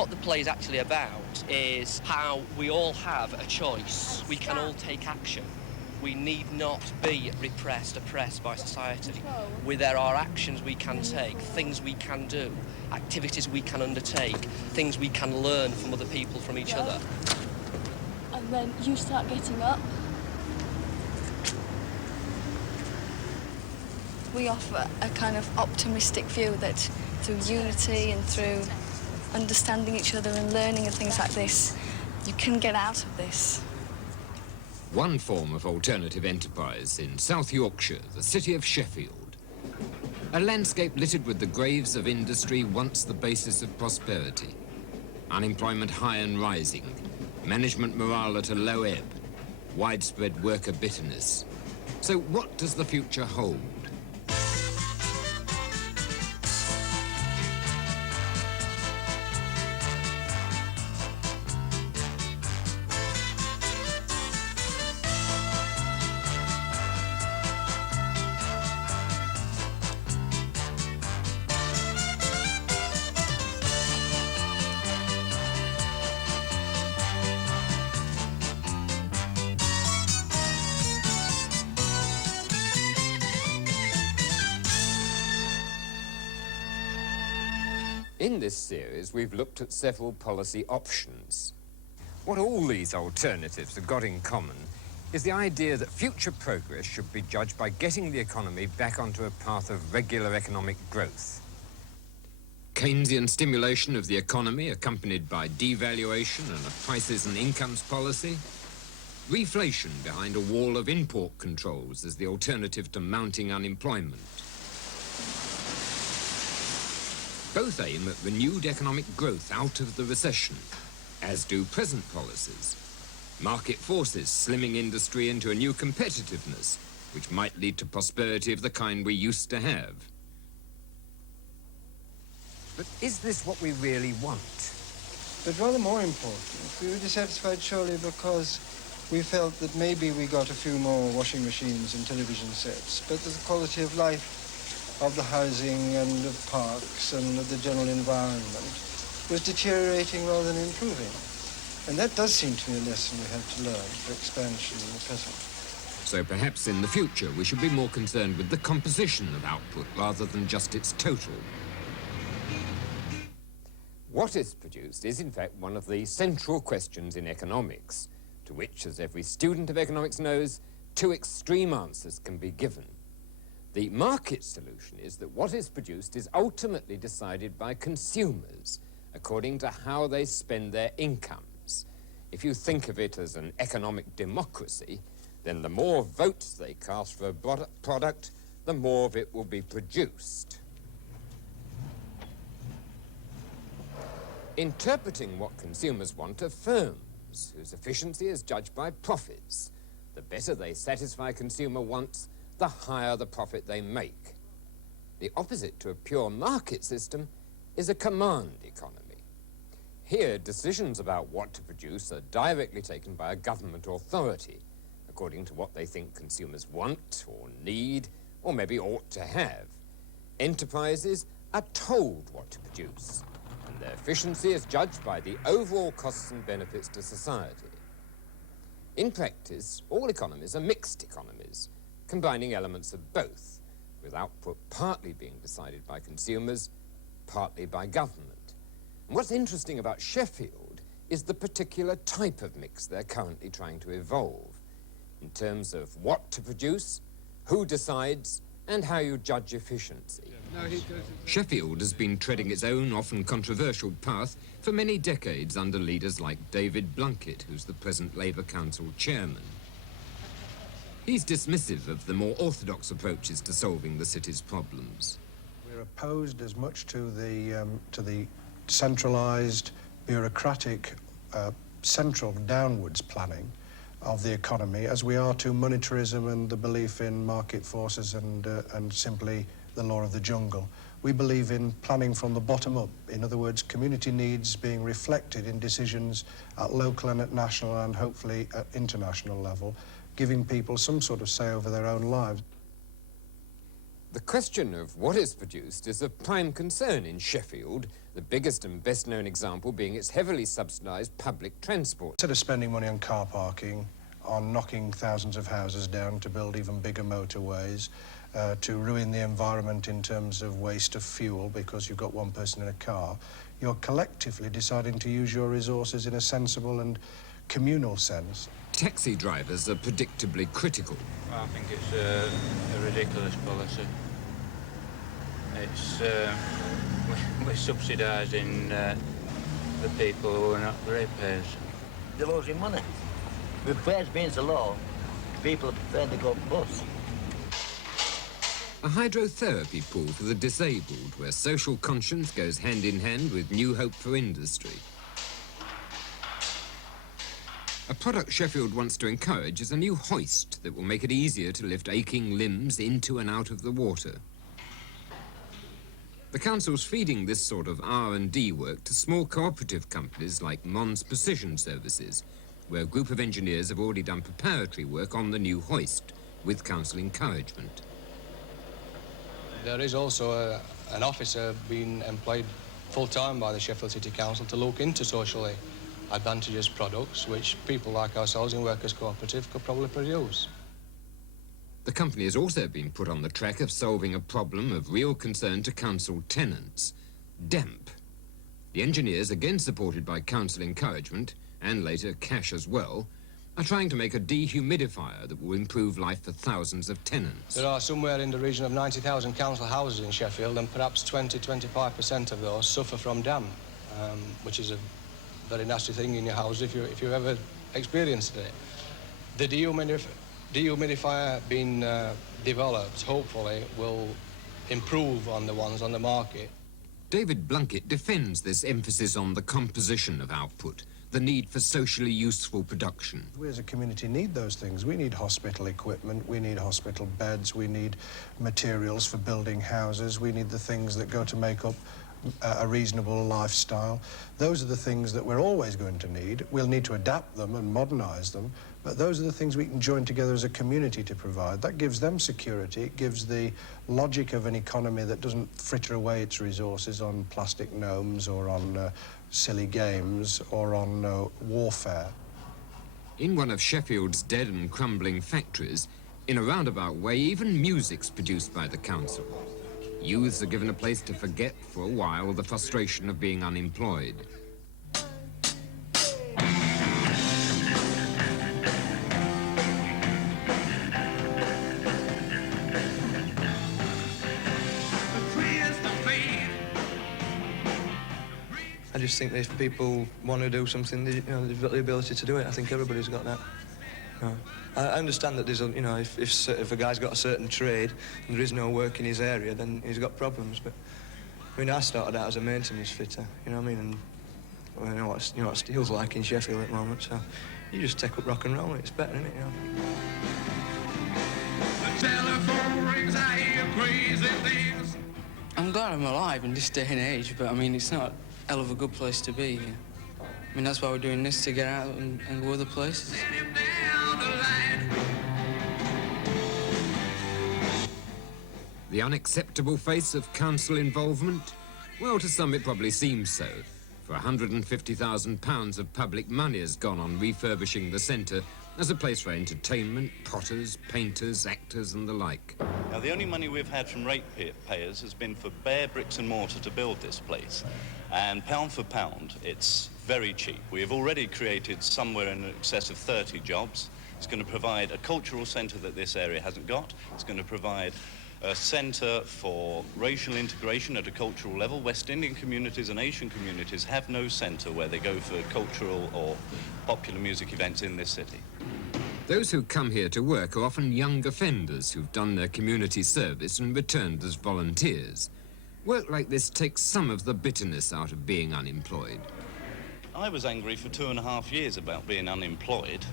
What the play is actually about is how we all have a choice. We can all take action. We need not be repressed, oppressed by society. There are actions we can take, things we can do, activities we can undertake, things we can learn from other people, from each other. And then you start getting up. We offer a kind of optimistic view that through unity and through understanding each other and learning and things like this, you can get out of this. One form of alternative enterprise in South Yorkshire, the city of Sheffield. A landscape littered with the graves of industry once the basis of prosperity. Unemployment high and rising, management morale at a low ebb, widespread worker bitterness. So what does the future hold? In this series, we've looked at several policy options. What all these alternatives have got in common is the idea that future progress should be judged by getting the economy back onto a path of regular economic growth. Keynesian stimulation of the economy accompanied by devaluation and a prices and incomes policy. Reflation behind a wall of import controls as the alternative to mounting unemployment. Both aim at renewed economic growth out of the recession, as do present policies. Market forces slimming industry into a new competitiveness, which might lead to prosperity of the kind we used to have. But is this what we really want? But rather more important, we were dissatisfied surely because we felt that maybe we got a few more washing machines and television sets, but the quality of life of the housing and of parks and of the general environment was deteriorating rather than improving. And that does seem to be a lesson we have to learn for expansion in the present. So perhaps in the future we should be more concerned with the composition of output rather than just its total. What is produced is in fact one of the central questions in economics, to which, as every student of economics knows, two extreme answers can be given. The market solution is that what is produced is ultimately decided by consumers according to how they spend their incomes. If you think of it as an economic democracy, then the more votes they cast for a product, the more of it will be produced. Interpreting what consumers want are firms whose efficiency is judged by profits. The better they satisfy consumer wants, the higher the profit they make. The opposite to a pure market system is a command economy. Here, decisions about what to produce are directly taken by a government authority, according to what they think consumers want or need, or maybe ought to have. Enterprises are told what to produce, and their efficiency is judged by the overall costs and benefits to society. In practice, all economies are mixed economies, combining elements of both, with output partly being decided by consumers, partly by government. And what's interesting about Sheffield is the particular type of mix they're currently trying to evolve, in terms of what to produce, who decides, and how you judge efficiency. Sheffield has been treading its own often controversial path for many decades under leaders like David Blunkett, who's the present Labour Council chairman. He's dismissive of the more orthodox approaches to solving the city's problems. We're opposed as much to the centralised, bureaucratic, central downwards planning of the economy as we are to monetarism and the belief in market forces and simply the law of the jungle. We believe in planning from the bottom up. In other words, community needs being reflected in decisions at local and at national and hopefully at international level, giving people some sort of say over their own lives. The question of what is produced is of prime concern in Sheffield, the biggest and best-known example being its heavily subsidised public transport. Instead of spending money on car parking, on knocking thousands of houses down to build even bigger motorways, to ruin the environment in terms of waste of fuel because you've got one person in a car, you're collectively deciding to use your resources in a sensible and communal sense. Taxi drivers are predictably critical. I think it's a ridiculous policy. It's we're subsidising the people who are not ratepayers. They're losing money. With fares being so low, people prefer to go bus. A hydrotherapy pool for the disabled, where social conscience goes hand in hand with new hope for industry. A product Sheffield wants to encourage is a new hoist that will make it easier to lift aching limbs into and out of the water. The council's feeding this sort of R&D work to small cooperative companies like Mons Precision Services, where a group of engineers have already done preparatory work on the new hoist, with council encouragement. There is also an officer being employed full-time by the Sheffield City Council to look into socially advantageous products which people like ourselves in Workers' Cooperative could probably produce. The company has also been put on the track of solving a problem of real concern to council tenants, damp. The engineers, again supported by council encouragement, and later cash as well, are trying to make a dehumidifier that will improve life for thousands of tenants. There are somewhere in the region of 90,000 council houses in Sheffield, and perhaps 20–25% of those suffer from damp, which is a very nasty thing in your house if you've ever experienced it. The dehumidifier being developed, hopefully, will improve on the ones on the market. David Blunkett defends this emphasis on the composition of output, the need for socially useful production. We as a community need those things. We need hospital equipment, we need hospital beds, we need materials for building houses, we need the things that go to make up a reasonable lifestyle. Those are the things that we're always going to need. We'll need to adapt them and modernise them, but those are the things we can join together as a community to provide. That gives them security, it gives the logic of an economy that doesn't fritter away its resources on plastic gnomes or on silly games or on warfare. In one of Sheffield's dead and crumbling factories, in a roundabout way, even music's produced by the council. Youths are given a place to forget for a while the frustration of being unemployed. I just think that if people want to do something, they've got the ability to do it. I think everybody's got that. I understand that there's if a guy's got a certain trade and there is no work in his area, then he's got problems. But I mean, I started out as a maintenance fitter, you know what I mean? And well, you know what steel's like in Sheffield at the moment, so you just take up rock and roll, it's better, isn't it? You know? The telephone rings, I hear crazy things. I'm glad I'm alive in this day and age, but I mean, it's not a hell of a good place to be. I mean, that's why we're doing this, to get out and go other places. The unacceptable face of council involvement? Well, to some it probably seems so. For £150,000 of public money has gone on refurbishing the centre as a place for entertainment, potters, painters, actors and the like. Now, the only money we've had from ratepayers has been for bare bricks and mortar to build this place. And pound for pound, it's very cheap. We have already created somewhere in excess of 30 jobs. It's going to provide a cultural centre that this area hasn't got. It's going to provide a centre for racial integration at a cultural level. West Indian communities and Asian communities have no centre where they go for cultural or popular music events in this city. Those who come here to work are often young offenders who've done their community service and returned as volunteers. Work like this takes some of the bitterness out of being unemployed. I was angry for 2.5 years about being unemployed.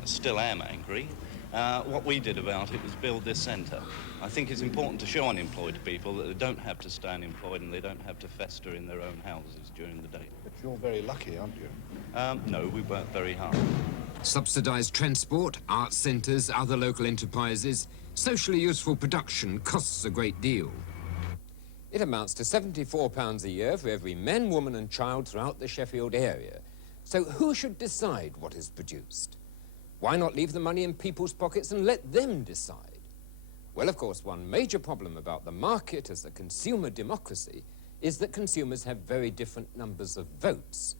I still am angry. What we did about it was build this centre. I think it's important to show unemployed people that they don't have to stay unemployed and they don't have to fester in their own houses during the day. But you're very lucky, aren't you? No, we work very hard. Subsidised transport, art centres, other local enterprises, socially useful production costs a great deal. It amounts to £74 a year for every man, woman and child throughout the Sheffield area. So who should decide what is produced? Why not leave the money in people's pockets and let them decide? Well, of course, one major problem about the market as a consumer democracy is that consumers have very different numbers of votes.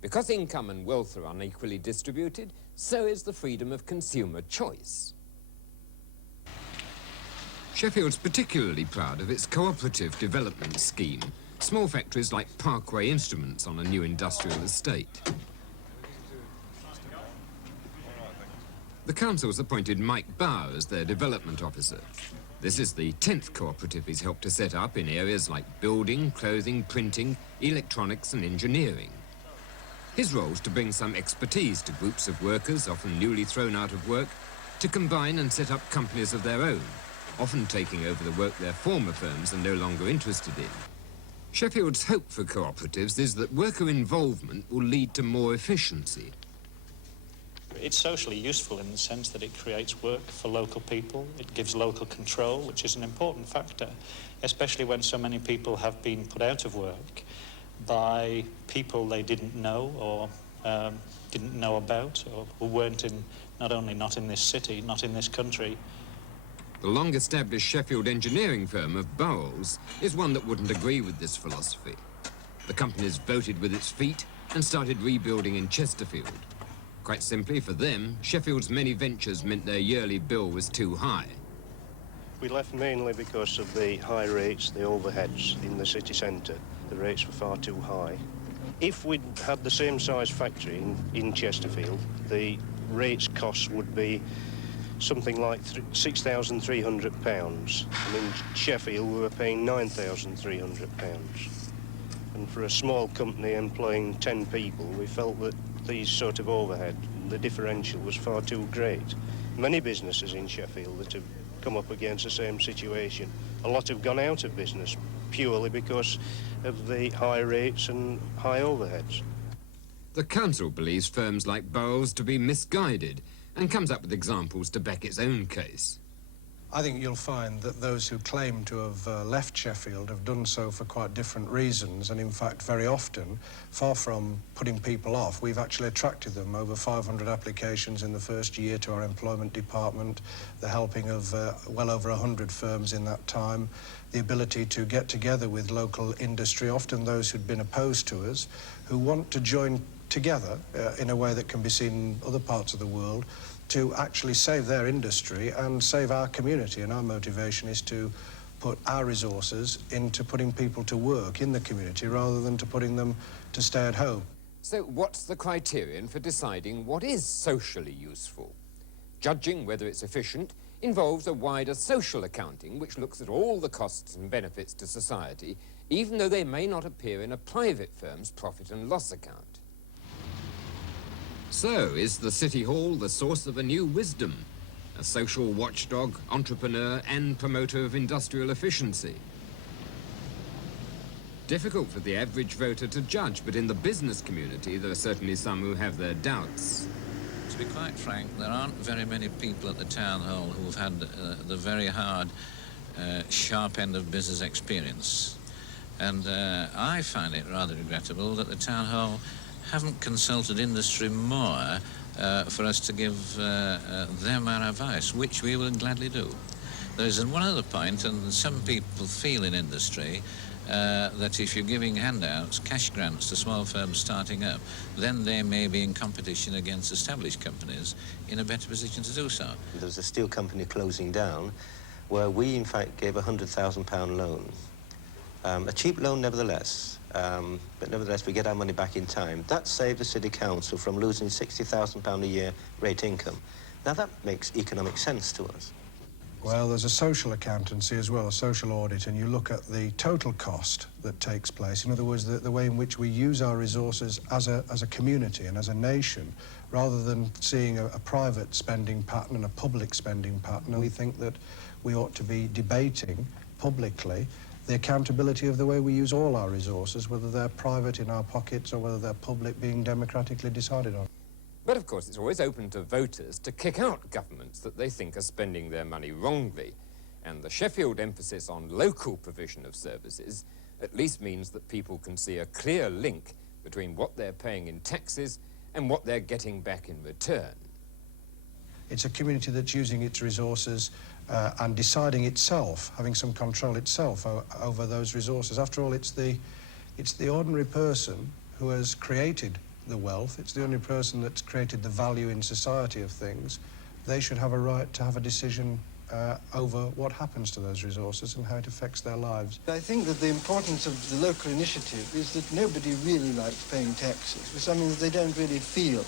Because income and wealth are unequally distributed, so is the freedom of consumer choice. Sheffield's particularly proud of its cooperative development scheme, small factories like Parkway Instruments on a new industrial estate. The council's appointed Mike Bauer as their development officer. This is the 10th cooperative he's helped to set up in areas like building, clothing, printing, electronics and engineering. His role is to bring some expertise to groups of workers, often newly thrown out of work, to combine and set up companies of their own, often taking over the work their former firms are no longer interested in. Sheffield's hope for cooperatives is that worker involvement will lead to more efficiency. It's socially useful in the sense that it creates work for local people. It gives local control, which is an important factor, especially when so many people have been put out of work by people they didn't know or didn't know about, or who weren't in, not only not in this city, not in this country. The long-established Sheffield engineering firm of Bowles is one that wouldn't agree with this philosophy. The company's voted with its feet and started rebuilding in Chesterfield. Quite simply, for them, Sheffield's many ventures meant their yearly bill was too high. We left mainly because of the high rates, the overheads in the city centre. The rates were far too high. If we'd had the same size factory in Chesterfield, the rates costs would be something like £6,300. And in Sheffield, we were paying £9,300. And for a small company employing 10 people, we felt that these sort of overhead, the differential was far too great. Many businesses in Sheffield that have come up against the same situation, a lot have gone out of business purely because of the high rates and high overheads. The council believes firms like Bowles to be misguided and comes up with examples to back its own case. I think you'll find that those who claim to have left Sheffield have done so for quite different reasons, and in fact very often, far from putting people off, we've actually attracted them. Over 500 applications in the first year to our employment department, the helping of well over 100 firms in that time, the ability to get together with local industry, often those who'd been opposed to us, who want to join together in a way that can be seen in other parts of the world, to actually save their industry and save our community. And our motivation is to put our resources into putting people to work in the community rather than to putting them to stay at home. So what's the criterion for deciding what is socially useful? Judging whether it's efficient involves a wider social accounting which looks at all the costs and benefits to society, even though they may not appear in a private firm's profit and loss account. So, is the City Hall the source of a new wisdom? A social watchdog, entrepreneur and promoter of industrial efficiency? Difficult for the average voter to judge, but in the business community there are certainly some who have their doubts. To be quite frank, there aren't very many people at the Town Hall who've had the very hard, sharp end of business experience. And I find it rather regrettable that the Town Hall haven't consulted industry more for us to give them our advice, which we will gladly do. There is one other point, and some people feel in industry that if you're giving handouts, cash grants to small firms starting up, then they may be in competition against established companies in a better position to do so. There was a steel company closing down where we, in fact, gave a £100,000 loan. A cheap loan, nevertheless. But nevertheless, we get our money back in time. That saved the City Council from losing £60,000 a year rate income. Now, that makes economic sense to us. Well, there's a social accountancy as well, a social audit, and you look at the total cost that takes place. In other words, the way in which we use our resources as a community and as a nation, rather than seeing a private spending pattern and a public spending pattern. We think that we ought to be debating publicly the accountability of the way we use all our resources, whether they're private in our pockets or whether they're public being democratically decided on. But of course it's always open to voters to kick out governments that they think are spending their money wrongly. And the Sheffield emphasis on local provision of services at least means that people can see a clear link between what they're paying in taxes and what they're getting back in return. It's a community that's using its resources and deciding itself, having some control itself over those resources. After all, it's the ordinary person who has created the wealth. It's the only person that's created the value in society of things. They should have a right to have a decision over what happens to those resources and how it affects their lives. I think that the importance of the local initiative is that nobody really likes paying taxes. It's something that they don't really feel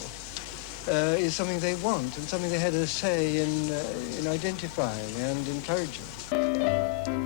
is something they want and something they had a say in identifying and encouraging.